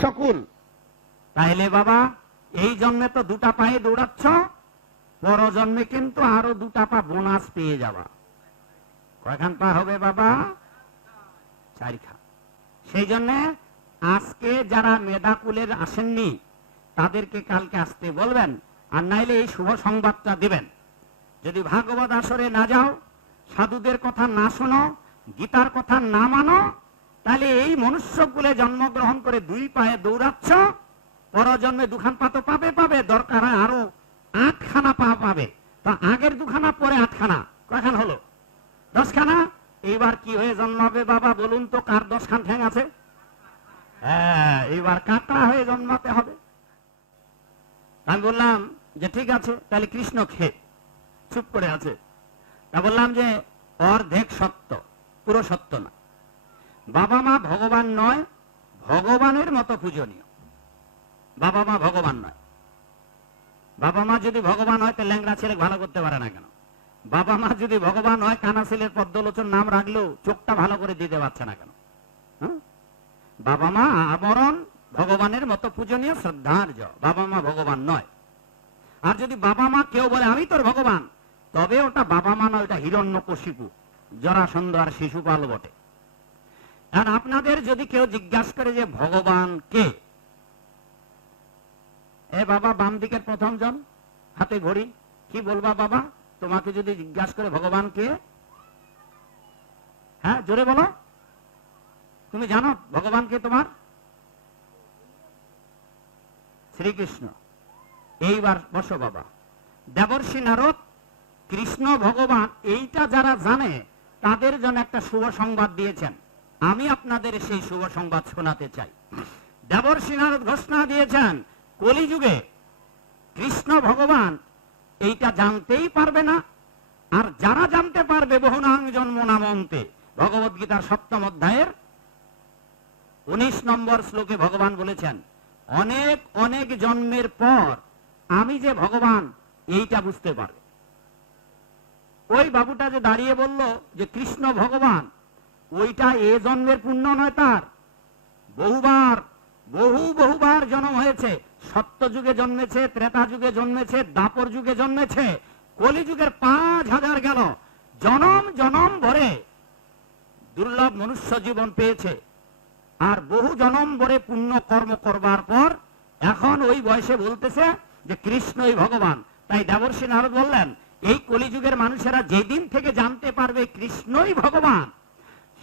শকুন তাইলে বাবা, এই জন্মে তো দুটা পায়ে দৌড়াচ্ছ, পর জন্মে কিন্তু আরও দুটা পা বোনাস পেয়ে যাবা। কয়খান পা হবে বাবা? চারিখা। সেই জন্য আজকে যারা মেধাকুলের আসেননি, তাদেরকে কালকে আসতে বলবেন, আর নাইলে এই শুভ সংবাদটা দিবেন। যদি ভাগবত আসরে না যাও, সাধুদের কথা না শোনো, গীতার কথা না মানো তাহলে এই মনুষ্য মনুষ্যকুলে জন্মগ্রহণ করে দুই পায়ে দৌড়াচ্ছ, পরজন্মে দুখান পা তো পাবে পাবে। দরকার আরও আটখানা পা পাবে। তো আগের দুখানা, পরে আটখানা। কয়খান হলো? দশখানা? এইবার কি হয়ে জন্মাবে বাবা, বলুন তো কার দশখান ঠ্যাং আছে? হ্যাঁ এইবার কাটা হয়ে জন্মাতে হবে। আমি বললাম যে ঠিক আছে, তাহলে কৃষ্ণ খে চুপ করে আছে। তা বললাম যে অর্ধেক সত্য, পুরো সত্য না। বাবা মা ভগবান নয়, ভগবানের মতো পূজনীয়। বাবা মা ভগবান নয়। বাবা মা যদি ভগবান হয়, তো ল্যাংড়া ছেলে ভালো করতে পারে না কেন? বাবা মা যদি ভগবান হয়, কানা ছেলের পদ্মলোচন নাম রাখলেও চোখটা ভালো করে দিতে পারছে না কেন? হ্যাঁ? বাবা মা আবরণ ভগবানের মতো পূজনীয় শ্রদ্ধার্য বাবা মা ভগবান নয়। আর যদি বাবা মা কেউ বলে, আমি তোর ভগবান, তবে ওটা বাবা মা নয়, ওটা হিরণ্য কশিপু জরাসন্ধ আর শিশুপাল বটে। আর আপনাদের যদি কেউ জিজ্ঞাসা করে যে ভগবান কে? এ বাবা, বাম দিকের প্রথম জন, হাতে ঘড়ি, কি বলবা বাবা? তোমাকে যদি জিজ্ঞাসা করে ভগবান কে? হ্যাঁ জোরে বলো। তুমি জানো ভগবান কে তোমার? শ্রীকৃষ্ণ। এইবার বসো বাবা। দেবর্ষী নারদ, কৃষ্ণ ভগবান, এইটা যারা জানে, তাদের জন্য একটা শুভ সংবাদ দিয়েছেন। আমি আপনাদের সেই শুভ সংবাদ শোনাতে চাই। দেবর্ষী নারদ ঘোষণা দিয়েছেন, কলিযুগে কৃষ্ণ ভগবান এইটা জানতেই পারবে না। আর যারা জানতে পারবে, বহুনাং জন্ম নামন্তে। ভগবত গীতার সপ্তম অধ্যায়ের উনিশ নম্বর শ্লোকে ভগবান বলেছেন, অনেক অনেক জন্মের পর আমি যে ভগবান, এইটা বুঝতে পারবে। ওই বাবুটা যে দাঁড়িয়ে বলল যে কৃষ্ণ ভগবান ওইটা এ জন্মের পুণ্য নয় তার। বহুবার, বহু বহুবার জন্ম হয়েছে। সত্য যুগে জন্মেছে ত্রেতা যুগে জন্মেছে দাপর যুগে জন্মেছে। কলি যুগের পাঁচ হাজার গেল। জনম জনম ভরে দুর্লভ মনুষ্য জীবন পেয়েছে। আর বহু জনম ভরে পুণ্য কর্ম করবার পর এখন ওই বয়সে বলতেছে যে কৃষ্ণই ভগবান। তাই দেবর্ষী নারদ বললেন, এই কলিযুগের মানুষেরা যেদিন থেকে জানতে পারবে কৃষ্ণই ভগবান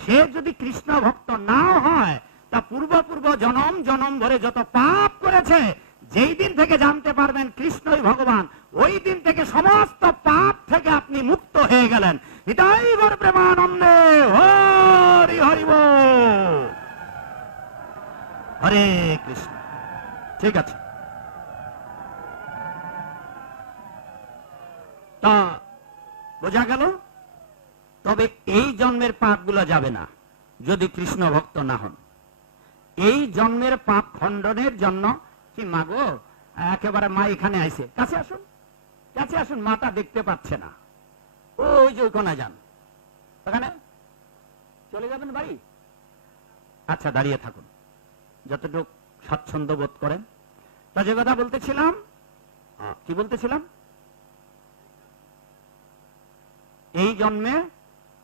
সে যদি কৃষ্ণ ভক্ত না হয়, তা পূর্ব পূর্ব জনম জনম ধরে যত পাপ করেছে, যেই দিন থেকে জানতে পারবেন কৃষ্ণই ভগবান, ওই দিন থেকে সমস্ত পাপ থেকে আপনি মুক্ত হয়ে গেলেন। এটাই গর প্রেমানন্দে, হরি হরি বল। হরে কৃষ্ণ। ঠিক আছে। তা, বোঝা গেল? তবে এই জন্মের পাপগুলো যাবে না, যদি কৃষ্ণ ভক্ত না হন। এই জন্মের পাপ খণ্ডনের জন্য, কি মাগো একেবারে মা এখানে আইছে। কাছে আসুন কাছে আসুন, মাটা দেখতে পাচ্ছে না। ওই যে ওখানে যান। ওখানে? চলে যাবেন বাড়ি? আচ্ছা দাঁড়িয়ে থাকুন। যতটুকু স্বাচ্ছন্দ্য বোধ করেন। তা যে কথা বলতেছিলাম কি বলতেছিলাম? এই জন্মে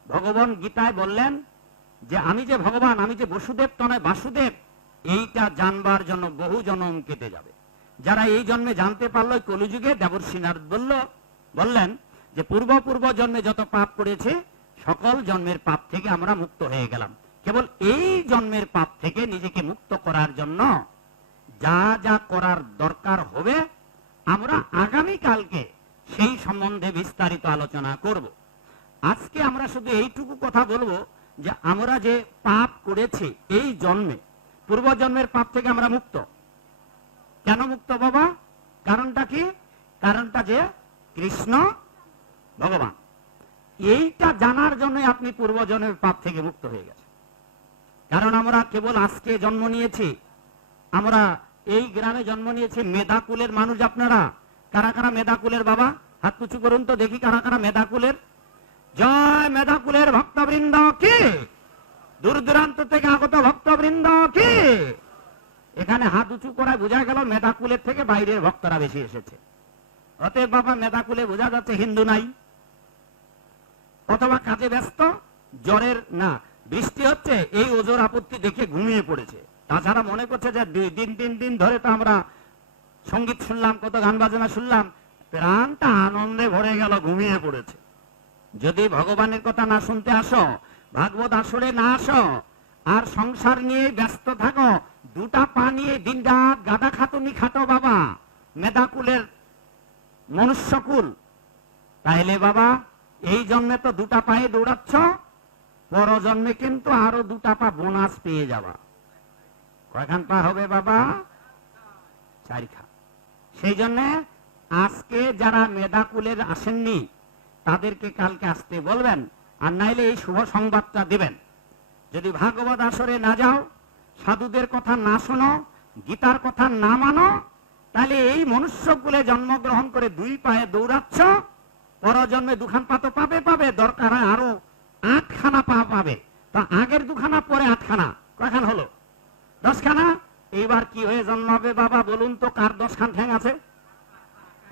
ভগবান গীতায় বললেন যে আমি যে ভগবান, আমি যে বসুদেব তনয় বাসুদেব, এইটা জানবার জন্য বহু জনম কেটে যাবে। যারা এই জন্মে জানতে পারল কলিযুগে দেবর্ষী নারদ বলল, বললেন যে পূর্ব পূর্ব জন্মে যত পাপ করেছে, সকল জন্মের পাপ থেকে আমরা মুক্ত হয়ে গেলাম। কেবল এই জন্মের পাপ থেকে নিজেকে মুক্ত করার জন্য যা যা করার দরকার হবে, আমরা আগামী কালকে সেই সম্বন্ধে বিস্তারিত আলোচনা করব। আজকে আমরা শুধু এইটুকু কথা বলব যে আমরা যে পাপ করেছি এই জন্মে পূর্ব জন্মের পাপ থেকে আমরা মুক্ত। কেন মুক্ত বাবা? কারণটা কি? কারণটা যে কৃষ্ণ ভগবান। এইটা জানার জন্য আপনি পূর্বজন্মের পাপ থেকে মুক্ত হয়ে গেছে কারণ আমরা কেবল আজকে জন্ম নিয়েছি। আমরা এই গ্রামে জন্ম নিয়েছি। মেধাকুলের মানুষ আপনারা। কারা কারা মেধাকুলের বাবা? হাত উঁচু করুন তো দেখি কারা কারা মেধাকুলের জয় মেধাকুলের ভক্তবৃন্দ কি? দূর দূরান্ত থেকে আগত ভক্তবৃন্দ কি? এখানে হাত উঁচু করায় বোঝা গেল মেধাকুলের থেকে বাইরের ভক্তরা বেশি এসেছে। অতএব বাবা, মেধাকুলে বোঝা যাচ্ছে হিন্দু নাই। অথবা কাজে ব্যস্ত, জ্বরের, না, বৃষ্টি হচ্ছে, এই ওজোর আপত্তি দেখে ঘুমিয়ে পড়েছে। তাছাড়া মনে করছে যে দুই দিন তিন দিন ধরে তো আমরা সংগীত শুনলাম, কত গান বাজনা শুনলাম, প্রাণটা আনন্দে ভরে গেল, ঘুমিয়ে পড়েছে। যদি ভগবানের কথা না শুনতে আসো, ভাগবত আসরে না আসো, আর সংসার নিয়ে ব্যস্ত থাকো, দুটা পা নিয়ে দিন রাত গাদা খাতুনি খাটো বাবা, মেধাকুলের মনুষ্যকুল। তাইলে বাবা, এই জন্মে তো দুটা পায়ে দৌড়াচ্ছ পর জন্মে কিন্তু আরও দুটা পা বোনাস পেয়ে যাবা। কয়খান পা হবে বাবা? চারিখা সেই জন্যে আজকে যারা মেধাকুলের আসেননি তাদেরকে কালকে আসতে বলবেন, আর নাইলে এই শুভ সংবাদটা দিবেন। যদি ভাগবত আসরে না যাও, সাধুদের কথা না শোনো, গীতার কথা না মানো, তাহলে এই মনুষ্যকুলে জন্মগ্রহণ করে দুই পায়ে দৌড়াচ্ছ, পরজন্মে দুখান পা পাবে পাবে, দরকার হয় আরও আটখানা পা পাবে। তা আগের দুখানা, পরে আটখানা। কয়খান হলো? দশখানা? এইবার কি হয়ে জন্মাবে বাবা, বলুন তো কার দশখান ঠ্যাং আছে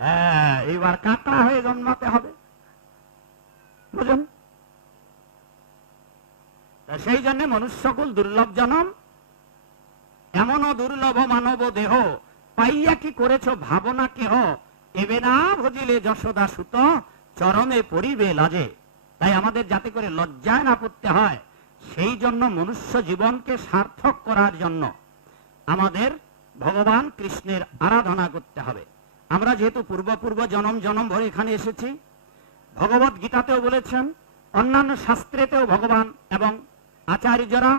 হ্যাঁ এইবার কাঁকড়া হয়ে জন্মাতে হবে বুঝুন তা সেই জন্য মনুষ্যকুল দুর্লভ জনম, এমনও দুর্লভ মানব দেহ, পাইয়া কি করেছ ভাবনা কেহ? এবে না ভজিলে যশোদা সুত, চরমে পরিবে লাজে। তাই আমাদের যাতে করে লজ্জায় না পড়তে হয়, সেই জন্য মনুষ্য জীবনকে সার্থক করার জন্য আমাদের ভগবান কৃষ্ণের আরাধনা করতে হবে। আমরা যেহেতু পূর্বপূর্ব জনম জনম ভরে এখানে এসেছি ভগবত গীতাতেও বলেছেন, অন্যান্য শাস্ত্রেতেও ভগবান এবং আচার্যরা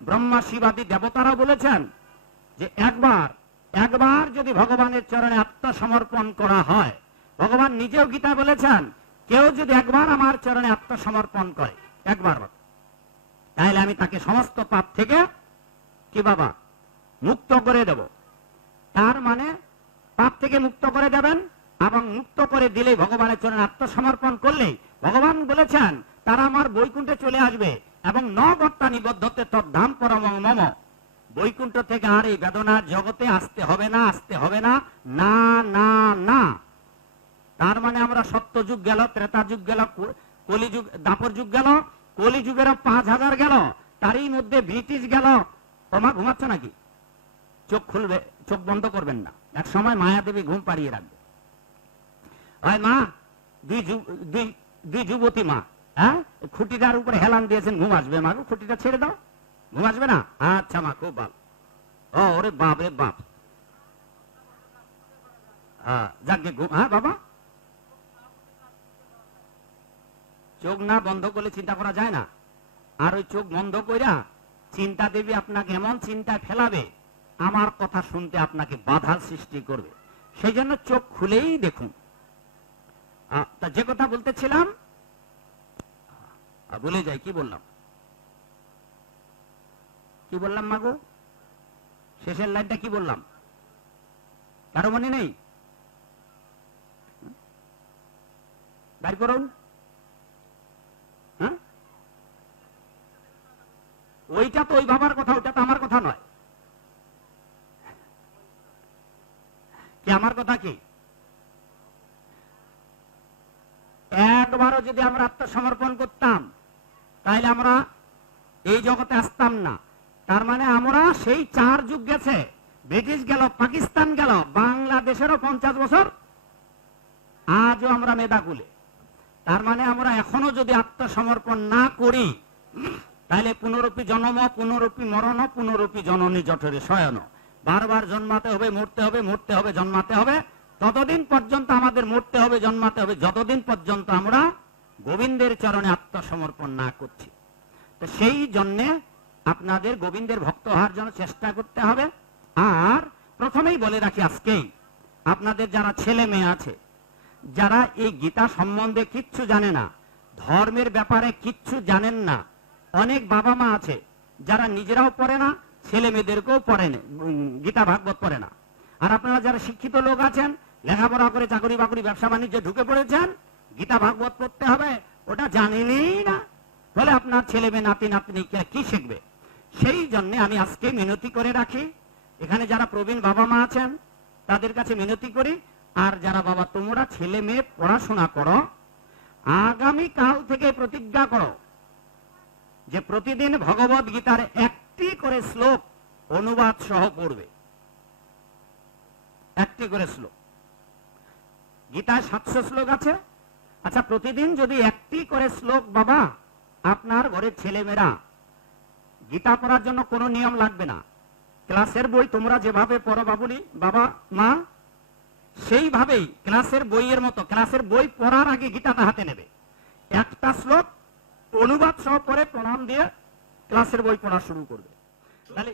ব্রহ্মা শিবাদী দেবতারা বলেছেন যে একবার একবার যদি ভগবানের চরণে আত্মসমর্পণ করা হয়, ভগবান নিজেও গীতা বলেছেন, কেউ যদি একবার আমার চরণে আত্মসমর্পণ করে, একবার তাহলে আমি তাকে সমস্ত পাপ থেকে কি বাবা? মুক্ত করে দেব। তার মানে পাপ থেকে মুক্ত করে দেবেন এবং মুক্ত করে দিলে ভগবানের চরণে আত্মসমর্পণ করলেই ভগবান বলেছেন, তারা আমার বৈকুণ্ঠে চলে আসবে। এবং ন গত্তা নিবদ্ধতে ধাম পরম মম। বৈকুণ্ঠ থেকে আর এই বেদনার জগতে আসতে হবে না, আসতে হবে না না না না। তার মানে আমরা সত্য যুগ গেল ত্রেতা যুগ গেল কলিযুগ দাপর যুগ গেল কলিযুগের পাঁচ হাজার গেল, তারই মধ্যে ব্রিটিশ গেল। তোমার ঘুমাচ্ছ নাকি? চোখ খুলবে, চোখ বন্ধ করবেন না। এক সময় মায়া দেবী ঘুম পাড়িয়ে রাখবে। হয় মা, দুই দুই দুই যুবতী মা হ্যাঁ? খুঁটিটার উপরে হেলান দিয়েছেন, ঘুম আসবে মা খুঁটিটা ছেড়ে দাও। ঘুম আসবে না? আচ্ছা মা, খুব ভালো। ও, ওরে বাপ রে বাপ। হ্যাঁ যাকে ঘুম হ্যাঁ বাবা? চোখ না বন্ধ করলে চিন্তা করা যায় না। আর ওই চোখ বন্ধ কইরা চিন্তা দেবী আপনাকে এমন চিন্তায় ফেলাবে, আমার কথা শুনতে আপনাকে বাধার সৃষ্টি করবে। সেই জন্য চোখ খুলেই দেখুন। যে কথা বলতেছিলাম আহ, ভুলে যাই কি বললাম? কি বললাম মাগো শেষের লাইনটা কি বললাম? কারও মনে নেই? বাইর করুন হ্যাঁ? ওইটা তো ওই বাবার কথা ওইটা তো আমার কথা নয়। কি আমার কথা কি? একবারও যদি আমরা আত্মসমর্পণ করতাম তাহলে আমরা এই জগতে আসতাম না। তার মানে আমরা সেই চার যুগ গেছে। ব্রিটিশ গেল, পাকিস্তান গেল, বাংলাদেশেরও পঞ্চাশ বছর। আজও আমরা মেধাকুলে। তার মানে আমরা এখনও যদি আত্মসমর্পণ না করি তাহলে পুনরূপী জন্ম, পুনরূপী মরণ, পুনরূপী জননী জঠরে শয়ন। বারবার জন্মাতে হবে, মরতে হবে মরতে হবে, জন্মাতে হবে। ততদিন পর্যন্ত আমাদের মরতে হবে, জন্মাতে হবে। যতদিন পর্যন্ত আমরা গোবিন্দের চরণে আত্মসমর্পণ না করছি। তো সেই জন্যে আপনাদের গোবিন্দের ভক্ত হওয়ার জন্য চেষ্টা করতে হবে। আর প্রথমেই বলে রাখি আজকেই, আপনাদের যারা ছেলে মেয়ে আছে, যারা এই গীতা সম্বন্ধে কিচ্ছু জানে না, ধর্মের ব্যাপারে কিচ্ছু জানেন না, অনেক বাবা মা আছে যারা নিজেরাও পড়ে না, ছেলে মেয়েদেরকেও পড়ে না গীতা ভাগবত পড়ে না। আর আপনারা যারা শিক্ষিত লোক আছেন, লেখাপড়া করে চাকরি বাকরি ব্যবসা বাণিজ্যে ঢুকে পড়েছেন গীতা ভাগবত পড়তে হবে, ওটা জানেনই না। বলে আপনার ছেলে মেয়ে, নাতি, নাতনি কি শিখবে? সেই জন্য আমি আজকে মিনতি করে রাখি। এখানে যারা প্রবীণ বাবা মা আছেন, তাদের কাছে মিনতি করি। আর যারা বাবা, তোমরা ছেলে মেয়ে পড়াশোনা করো আগামী কাল থেকে প্রতিজ্ঞা করো যে প্রতিদিন ভগবত গীতার একটি করে শ্লোক অনুবাদ সহ পড়বে। একটি করে শ্লোক। গীতায় সাতশো শ্লোক আছে আচ্ছা প্রতিদিন যদি একটি করে শ্লোক, বাবা, আপনার ঘরের ছেলেমেয়েরা গীতা পড়ার জন্য কোনো নিয়ম লাগবে না। ক্লাসের বই তোমরা যেভাবে পড়ো বাবুলি, বাবা, মা, সেইভাবেই ক্লাসের বইয়ের মতো, ক্লাসের বই পড়ার আগে গীতাটা হাতে নেবে। একটা শ্লোক অনুবাদ সহ পরে প্রণাম দিয়ে ক্লাসের বই পড়া শুরু করবে। তাহলে